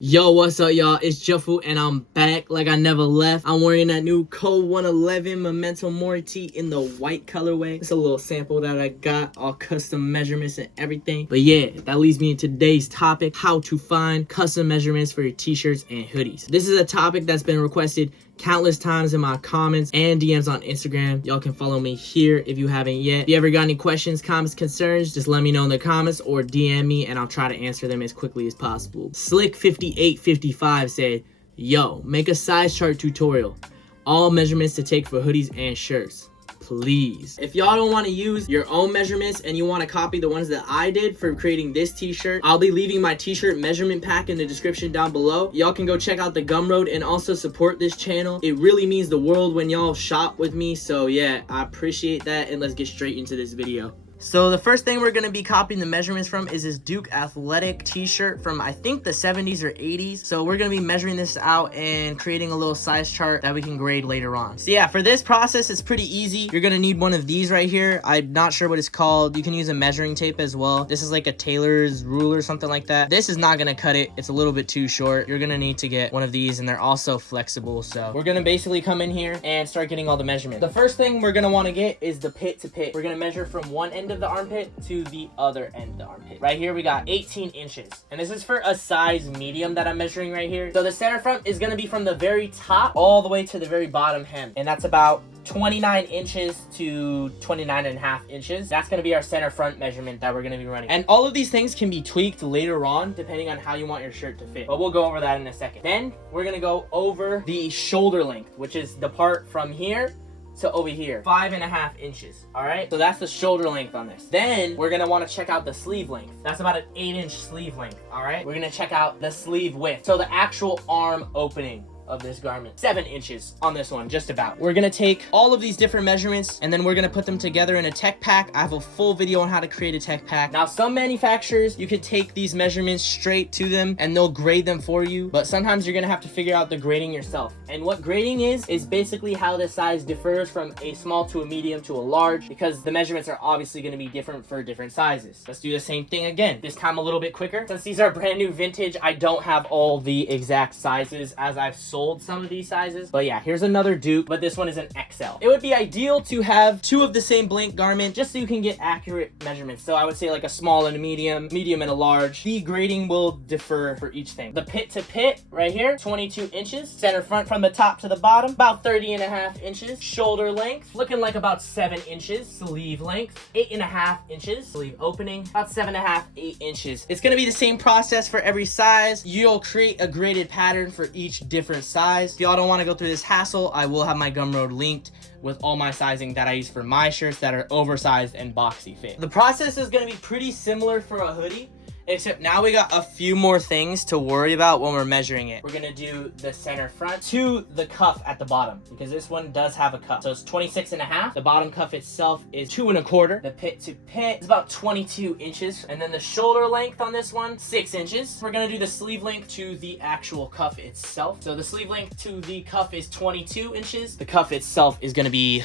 Yo, what's up, y'all? It's Jefu, and I'm back like I never left. I'm wearing that new Code 111 Memento Mori tee in the white colorway. It's a little sample that I got, all custom measurements and everything. But yeah, that leads me into today's topic, how to find custom measurements for your t-shirts and hoodies. This is a topic that's been requested countless times in my comments and DMs on Instagram. Y'all can follow me here if you haven't yet. If you ever got any questions, comments, concerns, just let me know in the comments or DM me and I'll try to answer them as quickly as possible. Slick5855 said, yo, make a size chart tutorial. All measurements to take for hoodies and shirts. Please. If y'all don't want to use your own measurements and you want to copy the ones that I did for creating this t-shirt, I'll be leaving my t-shirt measurement pack in the description down below. Y'all can go check out the Gumroad and also support this channel. It really means the world when y'all shop with me. So yeah, I appreciate that, and let's get straight into this video. So the first thing we're going to be copying the measurements from is this Duke Athletic t-shirt from I think the 70s or 80s. So we're going to be measuring this out and creating a little size chart that we can grade later on. So yeah, for this process, it's pretty easy. You're going to need one of these right here. I'm not sure what it's called. You can use a measuring tape as well. This is like a tailor's ruler or something like that. This is not going to cut it. It's a little bit too short. You're going to need to get one of these, and they're also flexible. So we're going to basically come in here and start getting all the measurements. The first thing we're going to want to get is the pit to pit. We're going to measure from one end of the armpit to the other end of the armpit. Right here we got 18 inches, and this is for a size medium that I'm measuring right here. So the center front is going to be from the very top all the way to the very bottom hem, and that's about 29 inches to 29 and a half inches. That's going to be our center front measurement that we're going to be running. And all of these things can be tweaked later on depending on how you want your shirt to fit, but we'll go over that in a second. Then we're going to go over the shoulder length, which is the part from here to over here, 5.5 inches. All right, so that's the shoulder length on this. Then we're gonna want to check out the sleeve length. That's about an 8-inch sleeve length. All right, we're gonna check out the sleeve width, so the actual arm opening of this garment, 7 inches on this one, just about. We're gonna take all of these different measurements and then we're gonna put them together in a tech pack. I have a full video on how to create a tech pack. Now, some manufacturers, you can take these measurements straight to them and they'll grade them for you, but sometimes you're gonna have to figure out the grading yourself. And what grading is basically how the size differs from a small to a medium to a large, because the measurements are obviously gonna be different for different sizes. Let's do the same thing again, this time a little bit quicker. Since these are brand new vintage, I don't have all the exact sizes as I've sold some of these sizes. But yeah, here's another Duke, but this one is an XL. It would be ideal to have two of the same blank garment just so you can get accurate measurements. So I would say like a small and a medium and a large. The grading will differ for each thing. The pit to pit right here, 22 inches. Center front from the top to the bottom, about 30.5 inches. Shoulder length, looking like about 7 inches. Sleeve length, 8.5 inches. Sleeve opening, about 7.5, 8 inches. It's gonna be the same process for every size. You'll create a graded pattern for each different size. If y'all don't want to go through this hassle, I will have my Gumroad linked with all my sizing that I use for my shirts that are oversized and boxy fit. The process is going to be pretty similar for a hoodie, except now we got a few more things to worry about when we're measuring it. We're gonna do the center front to the cuff at the bottom, because this one does have a cuff. So it's 26.5. The bottom cuff itself is 2.25. The pit to pit is about 22 inches. And then the shoulder length on this one, 6 inches. We're gonna do the sleeve length to the actual cuff itself. So the sleeve length to the cuff is 22 inches. The cuff itself is gonna be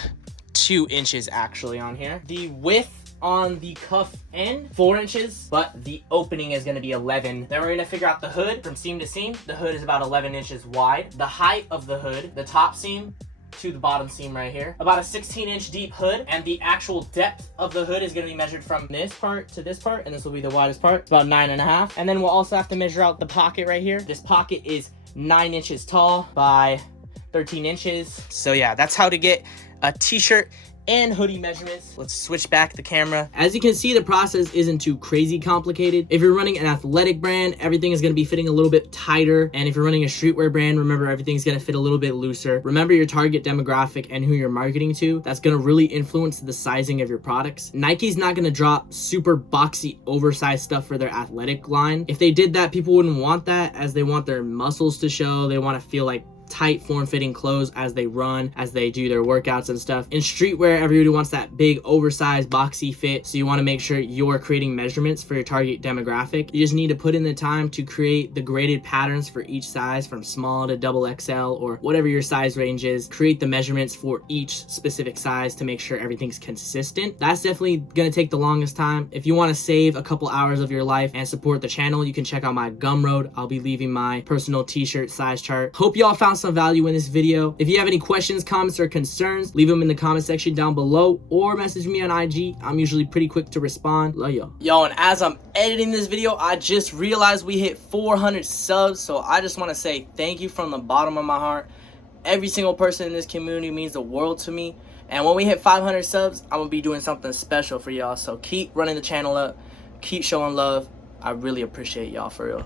2 inches actually on here. The width on the cuff end, 4 inches, but the opening is going to be 11. Then we're going to figure out the hood from seam to seam. The hood is about 11 inches wide. The height of the hood, the top seam to the bottom seam right here, about a 16-inch deep hood, and the actual depth of the hood is going to be measured from this part to this part, and this will be the widest part. It's about 9.5. And then we'll also have to measure out the pocket right here. This pocket is 9 inches tall by 13 inches. So yeah, that's how to get a t-shirt and hoodie measurements. Let's switch back the camera. As you can see, the process isn't too crazy complicated. If you're running an athletic brand, everything is going to be fitting a little bit tighter. And if you're running a streetwear brand, remember, everything's going to fit a little bit looser. Remember your target demographic and who you're marketing to. That's going to really influence the sizing of your products. Nike's not going to drop super boxy, oversized stuff for their athletic line. If they did that, people wouldn't want that, as they want their muscles to show. They want to feel like tight form-fitting clothes as they run, as they do their workouts and stuff. In streetwear, everybody wants that big oversized boxy fit, so you want to make sure you're creating measurements for your target demographic. You just need to put in the time to create the graded patterns for each size, from small to double XL or whatever your size range is. Create the measurements for each specific size to make sure everything's consistent. That's definitely gonna take the longest time. If you want to save a couple hours of your life and support the channel, you can check out my Gumroad. I'll be leaving my personal t-shirt size chart. Hope y'all found some value in this video. If you have any questions, comments, or concerns, leave them in the comment section down below or message me on IG. I'm usually pretty quick to respond. Love y'all. Yo, and as I'm editing this video, I just realized we hit 400 subs, so I just want to say thank you from the bottom of my heart. Every single person in this community means the world to me. And when we hit 500 subs, I'm gonna be doing something special for y'all. So keep running the channel up, keep showing love. I really appreciate y'all, for real.